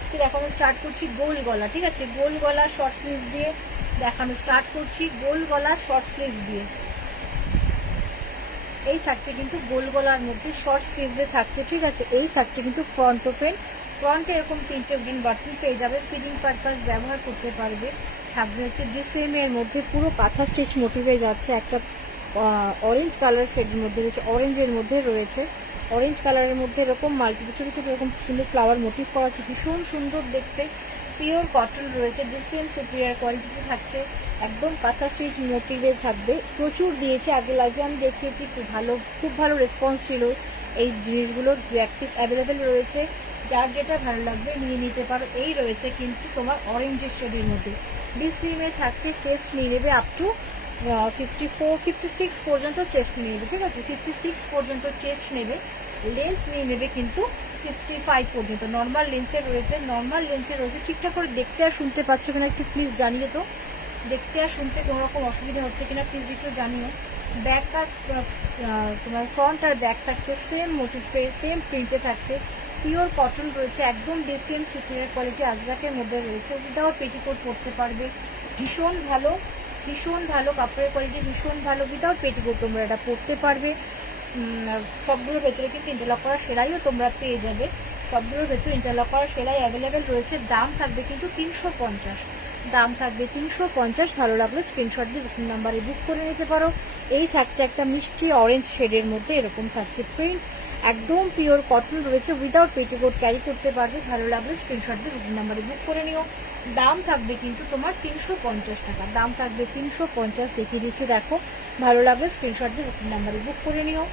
আজকে দেখানো স্টার্ট করছি গোল গলা, ঠিক আছে, গোল গলা শর্ট স্লিভ দিয়ে দেখানো স্টার্ট করছি, গোল গলা শর্ট স্লিভ দিয়ে। এই থাকছে কিন্তু গোল গলার মধ্যে শর্ট স্লিভসে থাকছে, ঠিক আছে। এই থাকছে কিন্তু ফ্রন্ট ওপেন, ফ্রন্টে এরকম 3টে গ্রিন বাটন পেয়ে যাবে, ফিটিং পারপাস ব্যবহার করতে পারবে। থাকবে হচ্ছে ডিসেম এর মধ্যে পুরো কাঁথা স্টিচ মোটিভে যাচ্ছে, একটা অরেঞ্জ কালার শেডের মধ্যে রয়েছে, অরেঞ্জের মধ্যে রয়েছে, অরেঞ্জ কালারের মধ্যে এরকম মাল্টি ছোটো ছোটো এরকম সুন্দর ফ্লাওয়ার মোটিভ করা আছে, ভীষণ সুন্দর দেখতে। পিওর কটন রয়েছে, ডিসেম সুপিরিয়ার কোয়ালিটিতে থাকছে, একদম কাঁথা স্টিচ মোটিভে থাকবে। প্রচুর দিয়েছে, আগে লাইভে আমি দেখিয়েছি, খুব ভালো রেসপন্স ছিল। এই জিনিসগুলো 2-1 পিস অ্যাভেলেবেল রয়েছে, যার যেটা ভালো লাগবে নিয়ে নিতে পারো। এই রয়েছে কিন্তু তোমার অরেঞ্জের শেডের মধ্যে, ডিসিএমে থাকছে। চেস্ট নিয়ে নেবে আপ টু 56 পর্যন্ত চেস্ট নিয়ে নেবে, ঠিক আছে, 56 পর্যন্ত চেস্ট নেবে। লেন্থ নিয়ে নেবে কিন্তু 55 পর্যন্ত, নর্মাল লেন্থে রয়েছে, নর্মাল লেন্থে রয়েছে। ঠিকঠাক করে দেখতে আর শুনতে পাচ্ছ কিনা একটু প্লিজ জানিয়ে তো, দেখতে আর শুনতে কোনো রকম অসুবিধা হচ্ছে কিনা প্লিজ একটু জানিও। ব্যাক কাজ তোমার ফ্রন্ট আর ব্যাক থাকছে সেম মোটিভে, সেম প্রিন্টে থাকছে, পিওর কটন রয়েছে, একদম ডিসেন্ট সুপিরিয়ার কোয়ালিটি আজরাকের মধ্যে রয়েছে। উইদাউট পেটিকোট পরতে পারবে, ভীষণ ভালো, ভীষণ ভালো কাপড়ের কোয়ালিটি, ভীষণ ভালো। উইদাউট পেটিকোট তোমরা এটা পরতে পারবে। সবগুলোর ভেতরে কিন্তু ইন্টারলক করা সেলাইও তোমরা পেয়ে যাবে, সবগুলোর ভেতরে ইন্টারলক করা সেলাই অ্যাভেলেবেল রয়েছে। দাম থাকবে কিন্তু 350, দাম থাকবে 350। ভালো লাগলে স্ক্রিনশট দিয়ে বুকিং নাম্বারে বুক করে নিতে পারো। এই থাকছে একটা মিষ্টি অরেঞ্জ শেডের মধ্যে, এরকম থাকছে প্রিন্ট, একদম পিওর কটন রয়েছে, উইদাউট পেটিকোট ক্যারি করতে পারবে। ভালো লাগলে স্ক্রিনশট দিয়ে বুকিং নাম্বারে বুক করে নিও। দাম থাকবে কিন্তু তোমার 350 টাকা, দাম থাকবে 350, দেখিয়ে দিচ্ছি দেখো। ভালো লাগলে স্ক্রিনশট দিয়ে বুকিং নাম্বারে বুক করে নিও।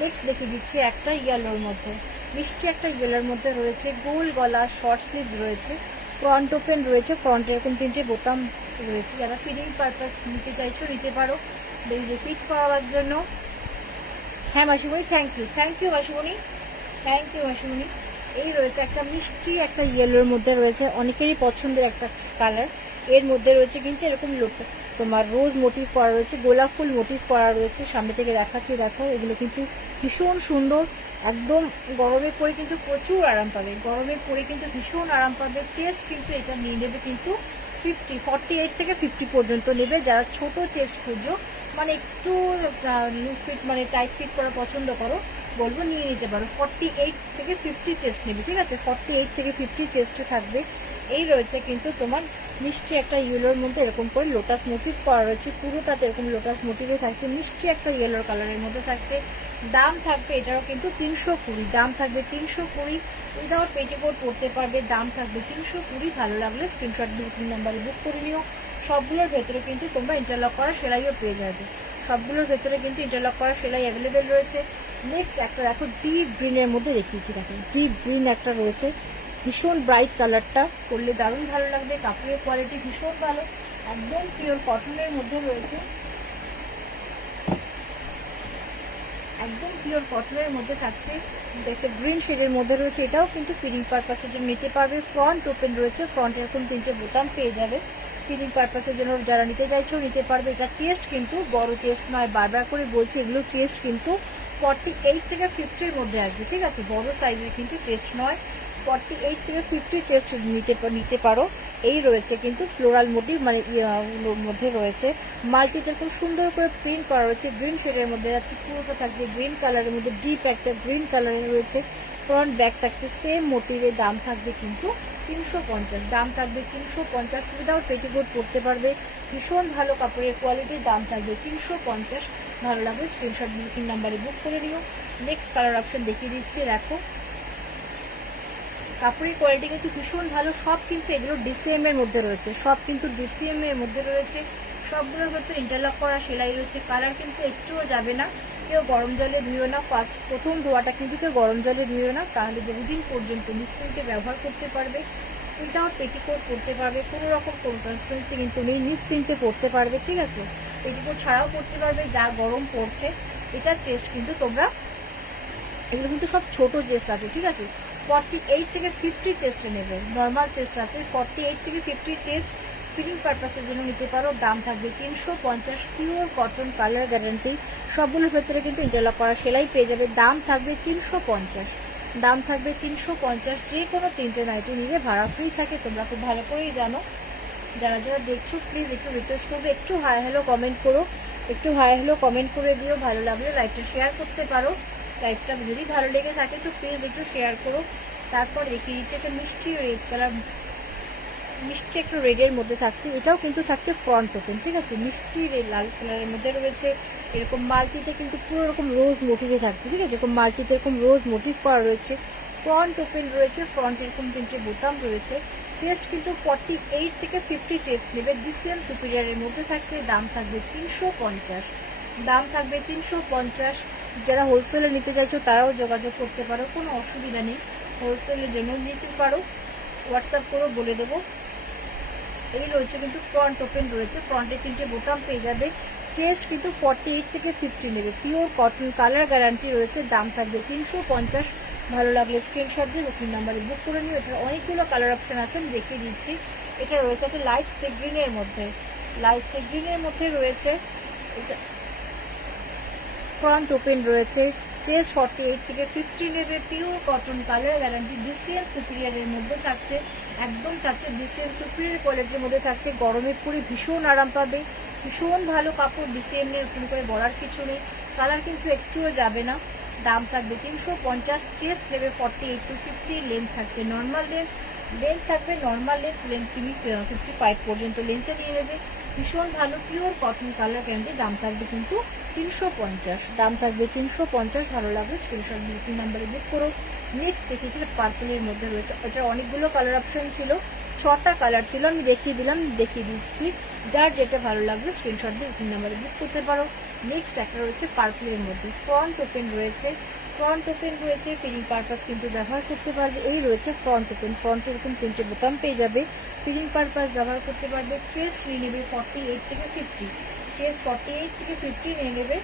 নেক্সট দেখিয়ে দিচ্ছি একটা ইয়েলোর মধ্যে, মিষ্টি একটা ইয়েলোর মধ্যে রয়েছে, গোল গলা শর্ট স্লিভ রয়েছে, ফ্রন্ট ওপেন রয়েছে, ফ্রন্টে এরকম 3টে বোতাম রয়েছে। যারা ফিটিং পারপাস নিতে চাইছো নিতে পারো, বেবি ফিট করাবার জন্য। হ্যাঁ মাসিমণি, থ্যাংক ইউ মাসিমণি, থ্যাংক ইউ মাসিমণি। এই রয়েছে একটা মিষ্টি একটা ইয়েলোর মধ্যে রয়েছে, অনেকেরই পছন্দের একটা কালার। এর মধ্যে রয়েছে কিন্তু এরকম তোমার রোজ মোটিভ করা রয়েছে, গোলাপ ফুল মোটিভ করা রয়েছে। সামনে থেকে দেখাচ্ছি দেখো, এগুলো কিন্তু ভীষণ সুন্দর, একদম গরমে পরে কিন্তু প্রচুর আরাম পাবে, গরমে পরে কিন্তু ভীষণ আরাম পাবে। চেস্ট কিন্তু এটা নিয়ে নেবে কিন্তু 48 থেকে 50 পর্যন্ত নেবে। যারা ছোট চেস্ট খুঁজো, মানে একটু লুজ ফিট মানে টাইট ফিট করা পছন্দ করো, বলবো নিয়ে নিতে পারো। 48 থেকে 50 চেস্ট নেবে, ঠিক আছে, 48 থেকে 50 চেস্টে থাকবে। এই রয়েছে কিন্তু তোমার মিষ্টি একটা ইয়েলোর মধ্যে এরকম করে লোটাস মোটিভ করা রয়েছে, পুরোটাতে এরকম লোটাস মোটিভে থাকছে, মিষ্টি একটা ইয়েলোর কালারের মধ্যে থাকছে। দাম থাকবে এটারও কিন্তু 320, দাম থাকবে 320। উইদাউট পেটিকোট পরতে পারবে, দাম থাকবে 320। ভালো লাগলে স্ক্রিনশট দিয়ে বুকিং নাম্বারে বুক করে নিও। সবগুলোর ভেতরে কিন্তু তোমরা ইন্টারলক করা সেলাইও পেয়ে যাবে, সবগুলোর ভেতরে কিন্তু ইন্টারলক করা সেলাই অ্যাভেলেবেল রয়েছে। নেক্সট একটা দেখো ডিপ গ্রিনের মধ্যে দেখিয়েছি, দেখো ডিপ গ্রিন একটা রয়েছে, ভীষণ ব্রাইট কালারটা, পরলে দারুণ ভালো লাগবে। কাপড়ের কোয়ালিটি ভীষণ ভালো, একদম পিওর কটনের মধ্যে রয়েছে, একদম পিওর কটনের মধ্যে থাকছে। একটা গ্রিন শেডের মধ্যে রয়েছে, এটাও কিন্তু ফিটিং পারপাসের জন্য নিতে পারবে। ফ্রন্ট ওপেন রয়েছে, ফ্রন্ট এরকম 3টে বোতাম পেয়ে যাবে, ফিটিং পারপাসের জন্য যারা নিতে চাইছো নিতে পারবে। এটা চেস্ট কিন্তু বড় চেস্ট নয়, বারবার করে বলছি, এগুলো চেস্ট কিন্তু 48 থেকে 50-র মধ্যে আসবে, ঠিক আছে, বড় সাইজের কিন্তু চেস্ট নয়। 48 থেকে 50 চেস্ট নিতে পারো। এই রয়েছে কিন্তু ফ্লোরাল মোটিভ মানে মধ্যে রয়েছে, মাল্টিতে খুব সুন্দর করে প্রিন্ট করা রয়েছে, গ্রিন শেডের মধ্যে যাচ্ছে, পুরোটা থাকছে গ্রিন কালারের মধ্যে, ডিপ একটা গ্রিন কালারের রয়েছে। ফ্রন্ট ব্যাক থাকছে সেম মোটিভে, দাম থাকবে কিন্তু 350, দাম থাকবে 350। উইদাউট পেটিকোট পরতে পারবে, ভীষণ ভালো কাপড়ের কোয়ালিটির, দাম থাকবে 350। ভালো লাগবে স্ক্রিনশট বুকিং নাম্বারে বুক করে নিও। নেক্সট কালার অপশন দেখিয়ে দিচ্ছি দেখো, কাপড়ের কোয়ালিটি কিন্তু ভীষণ ভালো, সব কিন্তু এগুলো ডিসিএম এর মধ্যে রয়েছে, সব কিন্তু ডিসিএম এর মধ্যে রয়েছে, সবগুলোর ভেতরে ইন্টারলক করা সেলাই রয়েছে। কালার কিন্তু একটুও যাবে না, কেউ গরম জলে ধুইও না, প্রথম ধোয়াটা কিন্তু কেউ গরম জলে ধুইও না, তাহলে বহুদিন পর্যন্ত নিশ্চিন্তে ব্যবহার করতে পারবে। উইদাউট পেটিকোট পরতে পারবে, কোনো রকম কোনো ট্রান্সপারেন্সি কিন্তু নেই, নিশ্চিন্তে পরতে পারবে, ঠিক আছে, পেটিকোট ছাড়াও পরতে পারবে। যা গরম পড়ছে, এটার চেস্ট কিন্তু তোমরা, এগুলো কিন্তু সব ছোট চেস্ট আছে, ঠিক আছে, 48 থেকে 50 চেস্টে নেবে, নর্মাল চেস্ট আছে 48 থেকে 50 চেস্ট, ফিটিং পারপাসের জন্য নিতে পারো। দাম থাকবে 350, পিওর কটন, কালার গ্যারান্টি, সবগুলোর ভেতরে কিন্তু ইন্টারলক করা সেলাই পেয়ে যাবে। দাম থাকবে 350, দাম থাকবে 350। যে কোনো 3টে নাইটি নিলে ভাড়া ফ্রি থাকে, তোমরা খুব ভালো করেই জানো। যারা যারা দেখছো প্লিজ একটু রিকোয়েস্ট করবে, একটু হাই হ্যালো কমেন্ট করো, একটু হাই হ্যালো কমেন্ট করে দিও। ভালো লাগলে লাইভটা শেয়ার করতে পারো। লাইভটা যদি ভালো লেগে থাকে তো প্লিজ একটু শেয়ার করো। তারপর দেখিয়ে দিচ্ছি এটা মিষ্টি রেড কালার, মিষ্টি একটু রেডের মধ্যে থাকছে। এটাও কিন্তু থাকছে ফ্রন্ট ওপেন, ঠিক আছে, মিষ্টি রেড লাল কালারের মধ্যে রয়েছে। এরকম মাল্টিতে কিন্তু পুরো এরকম রোজ মোটিভে থাকছে, ঠিক আছে, এরকম মাল্টিতে এরকম রোজ মোটিভ করা রয়েছে। ফ্রন্ট ওপেন রয়েছে, ফ্রন্ট এরকম 3টে বোতাম রয়েছে। চেস্ট কিন্তু 48 থেকে 50 চেস্ট নেবে, ডিসিএম সুপিরিয়ারের মধ্যে থাকছে। দাম থাকবে 350, দাম থাকবে 350। যারা হোলসেলে নিতে চাইছো তারাও যোগাযোগ করতে পারো, কোনো অসুবিধা নেই, হোলসেলের জন্য নিতে পারো, হোয়াটসঅ্যাপ করো, বলে দেবো। এই রয়েছে কিন্তু ফ্রন্ট ওপেন রয়েছে, ফ্রন্টে 3টে বোতাম পেয়ে যাবে। চেস্ট কিন্তু 48 থেকে 50 নেবে, পিওর কটন, কালার গ্যারান্টি রয়েছে। দাম থাকবে 350। ভালো লাগলে স্ক্রিনশট দিয়ে বুকিং নাম্বারে বুক করে নিও। এটা অনেকগুলো কালার অপশন আছে, আমি দেখিয়ে দিচ্ছি। এটা রয়েছে একটা লাইট সি গ্রিনের মধ্যে, লাইট সি গ্রিনের মধ্যে রয়েছে। এটা ফ্রন্ট ওপেন রয়েছে, চেস্ট 48 থেকে 50 নেবে, pure cotton, colour guarantee, DCM সুপিরিয়ারের মধ্যে থাকছে। একদম থাকছে ডিসিএম সুপিরিয়ার কোয়ালিটির মধ্যে থাকছে। গরমে পরে ভীষণ আরাম পাবে, ভীষণ ভালো কাপড়। ডিসিএম নিয়ে ওপেন করে বলার কিছু নেই, কালার কিন্তু একটুও যাবে না। দাম থাকবে 350। চেস্ট নেবে 48 টু 50, লেন্থ থাকছে নর্মাল লেন্থ, লেন্থ থাকবে নর্মাল লেন্থ, লেন্থ তুমি 55 পর্যন্ত লেন্থে নিয়ে নেবে। ভীষণ ভালো পিওর কটন, কালার গ্যারান্টি। দাম থাকবে কিন্তু 350, দাম থাকবে 350। ভালো লাগবে স্ক্রিনশট বুকিং নাম্বারে বুক করো। নেক্সট দেখিয়েছি পার্পলের মধ্যে রয়েছে। এটা অনেকগুলো কালার অপশন ছিল, 6টা কালার ছিল, আমি দেখিয়ে দিলাম, দেখিয়ে দিচ্ছি। যার যেটা ভালো লাগবে স্ক্রিনশট দিয়ে বুকিং নাম্বারে বুক করতে পারো। নেক্সট একটা রয়েছে পার্পলের মধ্যে, ফ্রন্ট ওপেন রয়েছে, ফ্রন্ট ওপেন রয়েছে, ফিলিং পারপাস কিন্তু ব্যবহার করতে পারবে। এই রয়েছে ফ্রন্ট ওপেন, ফ্রন্ট এরকম 3টে বোতাম পেয়ে যাবে, ফিলিং পারপাস ব্যবহার করতে পারবে। চেস্ট নিয়ে নেবে 48 থেকে 50, চেস্ট 48 থেকে 50 নিয়ে নেবে।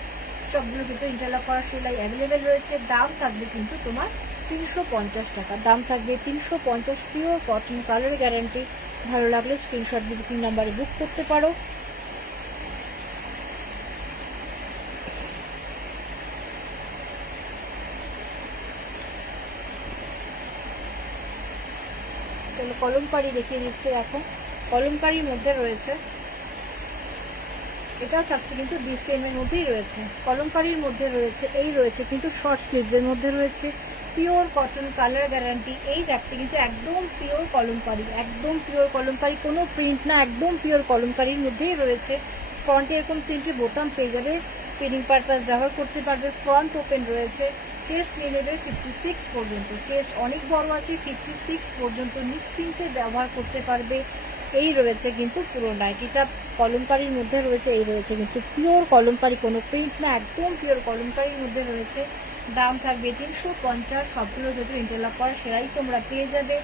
সবগুলোর ভিতরে ইন্টারলক করা সেলাই অ্যাভেলেবেল রয়েছে। দাম থাকবে কিন্তু তোমার 350 টাকা, দাম থাকবে 350, পিওর কটন, কালার গ্যারান্টি। ভালো লাগলে স্ক্রিনশট দিয়ে বুকিং নাম্বারে বুক করতে পারো। তাহলে কলমকারি দেখিয়ে দিচ্ছে। এখন কলমকারির মধ্যে রয়েছে, এটাও থাকছে কিন্তু ডিসিএম এর মধ্যেই রয়েছে। কলমকারির মধ্যে রয়েছে, এই রয়েছে কিন্তু শর্ট স্লিভসের মধ্যে রয়েছে, পিওর কটন, কালার গ্যারান্টি। এই থাকছে কিন্তু একদম পিওর কলমকারি, একদম পিওর কলমকারি, কোনো প্রিন্ট না, একদম পিওর কলমকারির মধ্যেই রয়েছে। ফ্রন্টে এরকম 3টে বোতাম পেয়ে যাবে, ফিটিং পারপাস ব্যবহার করতে পারবে। ফ্রন্ট ওপেন রয়েছে, চেস্ট নিয়ে নেবে 56 পর্যন্ত, চেস্ট অনেক বড় আছে, 56 পর্যন্ত নিশ্চিন্তে ব্যবহার করতে পারবে। এই রয়েছে কিন্তু পুরো নাইটিটা কলমকারির মধ্যে রয়েছে। এই রয়েছে কিন্তু পিওর কলমকারি, কোনো প্রিন্ট না, একদম পিওর কলমকারির মধ্যে রয়েছে। দাম থাকবে 350। সবগুলোর ভেতরে ইন্টারলক করা সেলাই তোমরা পেয়ে যাবে,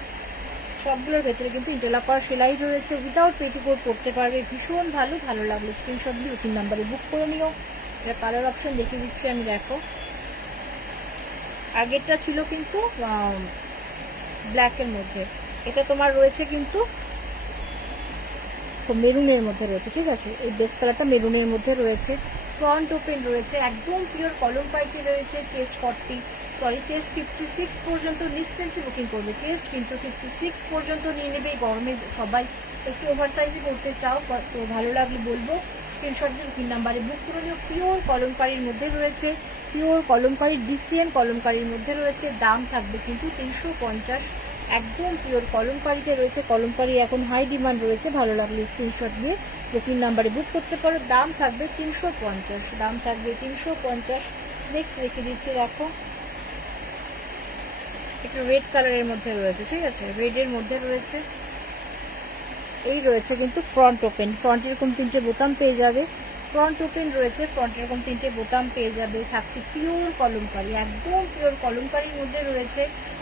সবগুলোর ভেতরে কিন্তু ইন্টারলক করা সেলাই রয়েছে। উইদাউট পেটিকোট পরতে পারবে, ভীষণ ভালো। ভালো লাগলো স্ক্রিনশট দিয়ে বুকিং নাম্বারে বুক করে নিও। এটা কালার অপশন দেখিয়ে দিচ্ছি আমি, দেখো। আগেরটা ছিল কিন্তু ব্ল্যাকের মধ্যে, এটা তোমার রয়েছে কিন্তু মেরুনের মধ্যে রয়েছে, ঠিক আছে, এই বেস কালারটা মেরুনের মধ্যে রয়েছে। ফ্রন্ট ওপেন রয়েছে, একদম পিওর কলমকারিতে রয়েছে। চেস্ট 56 পর্যন্ত নিশ্চিন্তে বুকিং করবে। চেস্ট কিন্তু 56 পর্যন্ত নিয়ে নেবে। গরমে সবাই একটু ওভারসাইজে করতে চাও, তো ভালো লাগলে বলবো স্ক্রিনশট দিয়ে বুকিং নাম্বারে বুক করে নিও। পিওর কলমকারির মধ্যে রয়েছে, পিওর কলমকারি, ডিসিএম কলমকারির মধ্যে রয়েছে। দাম থাকবে কিন্তু 350, একদম পিওর কলমকারিতে রয়েছে। কলমকারি এখন হাই ডিমান্ড রয়েছে, ভালো লাগলে স্ক্রিনশট দিয়ে বুকিং নাম্বারে বুক করতে পারো। দাম থাকবে 350, দাম থাকবে 350। নেক্সট রেখে দিচ্ছি, দেখো একটু রেড কালারের মধ্যে রয়েছে, ঠিক আছে, রেডের মধ্যে রয়েছে। এই রয়েছে কিন্তু ফ্রন্ট ওপেন, ফ্রন্ট এরকম 3টে বোতাম পেয়ে যাবে। ফ্রন্ট ওপেন রয়েছে, ফ্রন্ট এরকম 3টে বোতাম পেয়ে যাবে। থাকছে পিওর কলমকারি, একদম পিওর কলমকারির মধ্যে রয়েছে।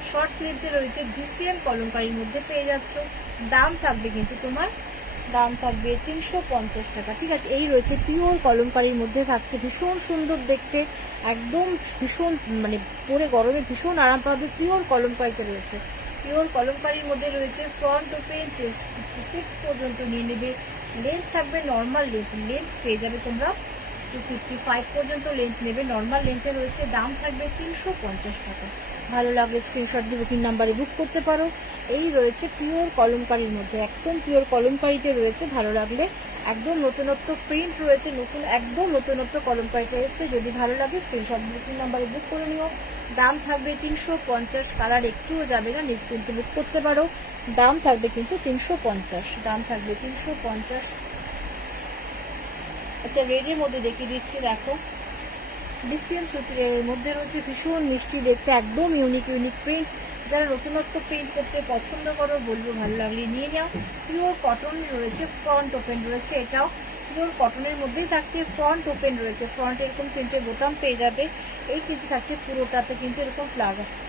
শর্ট স্লিভসে রয়েছে, ডিসিএম কলমকারির মধ্যে পেয়ে যাচ্ছ। দাম থাকবে কিন্তু তোমার, দাম থাকবে 350 টাকা, ঠিক আছে। এই রয়েছে পিওর কলমকারির মধ্যে, থাকছে ভীষণ সুন্দর দেখতে, একদম ভীষণ মানে পরে গরমে ভীষণ আরাম পাবে। পিওর কলমকারিতে রয়েছে, পিওর কলমকারির মধ্যে রয়েছে। ফ্রন্ট ওপেন, চেস্ট 56 পর্যন্ত নিয়ে নেবে। লেন্থ থাকবে নর্মাল লেন্থ, লেন্থ পেয়ে যাবে তোমরা 255 পর্যন্ত লেন্থ নেবে, নর্মাল লেন্থে রয়েছে। দাম থাকবে 350 টাকা, ভালো লাগলে স্ক্রিনশট দিয়ে বুকিং নাম্বারে বুক করতে পারো। এই রয়েছে পিওর কলমকারির মধ্যে, একদম পিওর কলমকারিতে রয়েছে। ভালো লাগলে একদম নতুনত্ব প্রিন্ট রয়েছে, একদম নতুনত্ব কলমকারিটা এসছে। যদি ভালো লাগে স্ক্রিনশট বুকিং নাম্বারে বুক করে নিও। দাম থাকবে 350, কালার একটুও যাবে না, নিশ্চিন্তে বুক করতে পারো। দাম থাকবে কিন্তু 350, দাম থাকবে 350। আচ্ছা, রেডের মধ্যে দেখিয়ে দিচ্ছি, দেখো ডিসিএম সুপিরিয়রের মধ্যে রয়েছে, ভীষণ মিষ্টি দেখতে, একদম ইউনিক প্রিন্ট। যারা নতুনত্ব প্রিন্ট করতে পছন্দ করো বলবো ভালো লাগলে নিয়ে নাও। পিওর কটন রয়েছে, ফ্রন্ট ওপেন রয়েছে, এটাও পিওর কটনের মধ্যেই থাকছে, ফ্রন্ট ওপেন রয়েছে। ফ্রন্ট এরকম 3টে বোতাম পেয়ে যাবে। এই কিন্তু থাকছে পুরোটাতে কিন্তু এরকম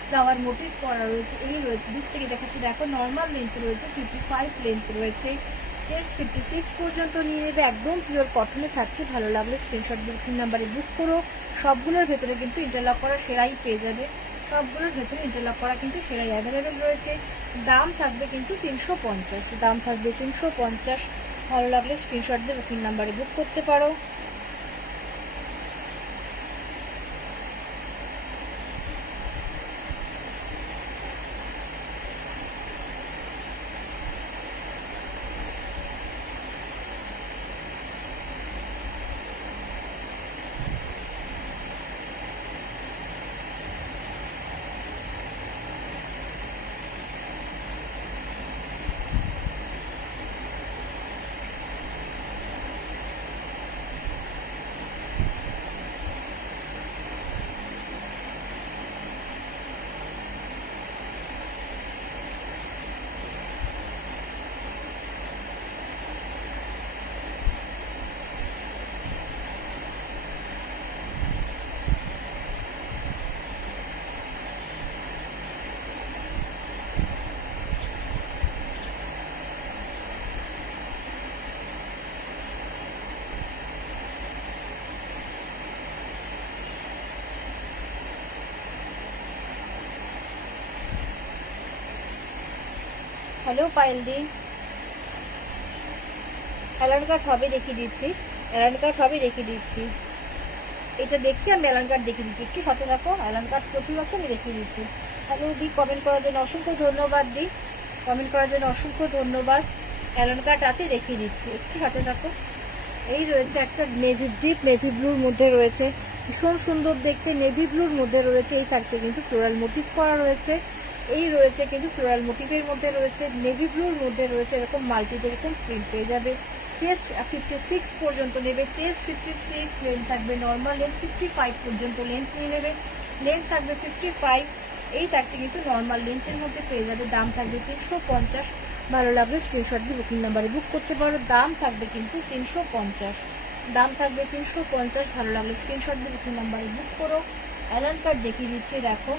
ফ্লাওয়ার মোটিভ করা রয়েছে। এই রয়েছে, দিক থেকে দেখাচ্ছি, দেখো নর্মাল লেন্থ রয়েছে, 55 লেন্থ রয়েছে, চেস্ট 56 পর্যন্ত নিয়ে নেবে। একদম পিওর কটনে থাকছে। ভালো লাগলে স্ক্রিনশট বুকিং নাম্বারে বুক করো। সবগুলোর ভেতরে কিন্তু ইন্টারলক করা সেরাই পেয়ে যাবে, সবগুলোর ভেতরে ইন্টারলক করা কিন্তু সেরাই অ্যাভেলেবেল রয়েছে। দাম থাকবে কিন্তু 350, দাম থাকবে 350। ভালো লাগলে স্ক্রিনশট দিয়ে বুকিং নাম্বারে বুক করতে পারো। হ্যালো পায়েলদি, অ্যালান কাট হবে দেখিয়ে দিচ্ছি, অ্যালান কাট হবে দেখিয়ে দিচ্ছি। এটা দেখি আমি অ্যালান কাট দেখিয়ে দিচ্ছি, একটু সাথে রাখো। অ্যালান কাট প্রচুর আছে, আমি দেখিয়ে দিচ্ছি। হ্যালো দি, কমেন্ট করার জন্য অসংখ্য ধন্যবাদ দি, কমেন্ট করার জন্য অসংখ্য ধন্যবাদ। অ্যালান কাট আছে, দেখিয়ে দিচ্ছি, একটু সাথে রাখো। এই রয়েছে একটা ডিপ নেভি ব্লুর মধ্যে রয়েছে, ভীষণ সুন্দর দেখতে, নেভি ব্লুর মধ্যে রয়েছে। এই থাকছে কিন্তু ফ্লোরাল মোটিভ করা রয়েছে। এই রয়েছে কিন্তু ফ্লোরাল মোটিভের মধ্যে রয়েছে, নেভি ব্লুর মধ্যে রয়েছে, এরকম মাল্টিতে এরকম প্রিন্ট পেয়ে যাবে। চেস্ট 56 পর্যন্ত নেবে, চেস্ট 56, লেন্থ থাকবে নর্মাল লেন্থ 55 পর্যন্ত লেন্থ নিয়ে নেবে, লেন্থ থাকবে 55। এই থাকছে কিন্তু নর্মাল লেন্থের মধ্যে পেয়ে যাবে। দাম থাকবে 350। ভালো লাগলে স্ক্রিনশট দিয়ে বুকিং নাম্বারে বুক করতে পারো। দাম থাকবে কিন্তু 350, দাম থাকবে 350। ভালো লাগলে স্ক্রিনশট দিয়ে বুকিং নাম্বারে বুক করো। অ্যালান কার্ড দেখিয়ে দিচ্ছি, দেখো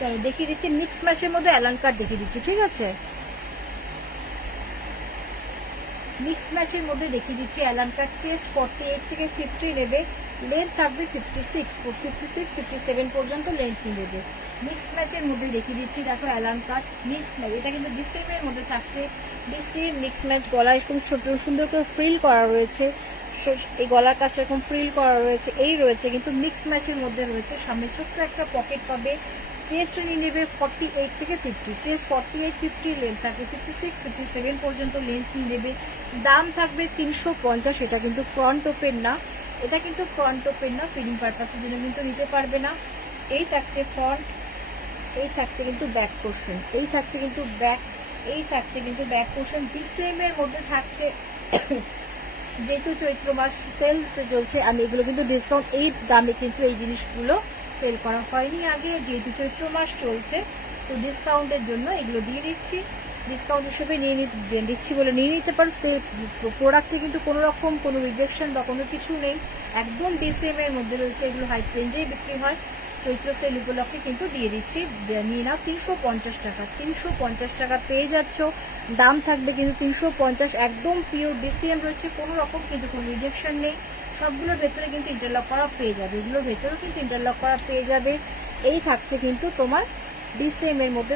চলো দেখিয়ে দিচ্ছি, মিক্স ম্যাচের মধ্যে অ্যালান কার্ড দেখিয়ে দিচ্ছি, ঠিক আছে? মিক্স ম্যাচের মধ্যে দেখিয়ে দিচ্ছি অ্যালান কাট। চেস্ট 48 থেকে 50 নেবে, লেন্থ থাকবে 56, 57 পর্যন্ত লেন্থ নেবে। মিক্স ম্যাচের মধ্যে দেখিয়ে দিচ্ছি, দেখো অ্যালান কাট মিক্স ম্যাচ, এটা কিন্তু ডিসিএম এর মধ্যে থাকছে। ডিসিএম মিক্স ম্যাচ, গলায় এরকম ছোট সুন্দর করে ফ্রিল করা রয়েছে, এই গলার কাজটা এরকম ফ্রিল করা রয়েছে। এই রয়েছে কিন্তু মিক্স ম্যাচের মধ্যে রয়েছে, সামনে ছোট্ট একটা পকেট পাবে। চেস্ট নিয়ে নেবে 48 থেকে 50, চেস্ট 48 50, লেন্থ থাকবে 56 57 পর্যন্ত লেন্থ নিয়ে নেবে। দাম থাকবে 350। এটা কিন্তু ফ্রন্ট ওপেন না, এটা কিন্তু ফ্রন্ট ওপেন না, ফিটিং পারপাসের জন্য কিন্তু নিতে পারবে না। এই থাকছে ফ্রন্ট, এই থাকছে কিন্তু ব্যাক পোর্শন, এই থাকছে কিন্তু ব্যাক, এই থাকছে কিন্তু ব্যাক পোর্শন। ডিসেম এর মধ্যে থাকছে, যেহেতু চৈত্র মাস সেল চলছে, আমি এগুলো কিন্তু ডিসকাউন্ট, এই দামে কিন্তু এই জিনিসগুলো সেল করা হয়নি আগে, যেহেতু চৈত্র মাস চলছে তো ডিসকাউন্টের জন্য এগুলো দিয়ে দিচ্ছি। ডিসকাউন্ট হিসেবে দিচ্ছি বলে নিয়ে নিতে পারো। প্রোডাক্টে কিন্তু কোনো রকম কোনো রিজেকশন বা কোনো কিছু নেই, একদম ডিসেম এর মধ্যে রয়েছে, এগুলো হাই রেঞ্জেই বিক্রি হয়। চৈত্র সেল উপলক্ষে কিন্তু দিয়ে দিচ্ছি, নিয়ে নাও 350 টাকা, 350 টাকা পেয়ে যাচ্ছ। দাম থাকবে কিন্তু 350, একদম পিওর ডিসিএম রয়েছে, কোনো রকম কিন্তু কোনো রিজেকশন নেই। সবগুলোর ভেতরে কিন্তু ইন্টারলক করা পেয়ে যাবে, এগুলোর ভেতরেও কিন্তু ইন্টারলক করা পেয়ে যাবে। এই থাকছে কিন্তু তোমার ডিসেম এর মধ্যে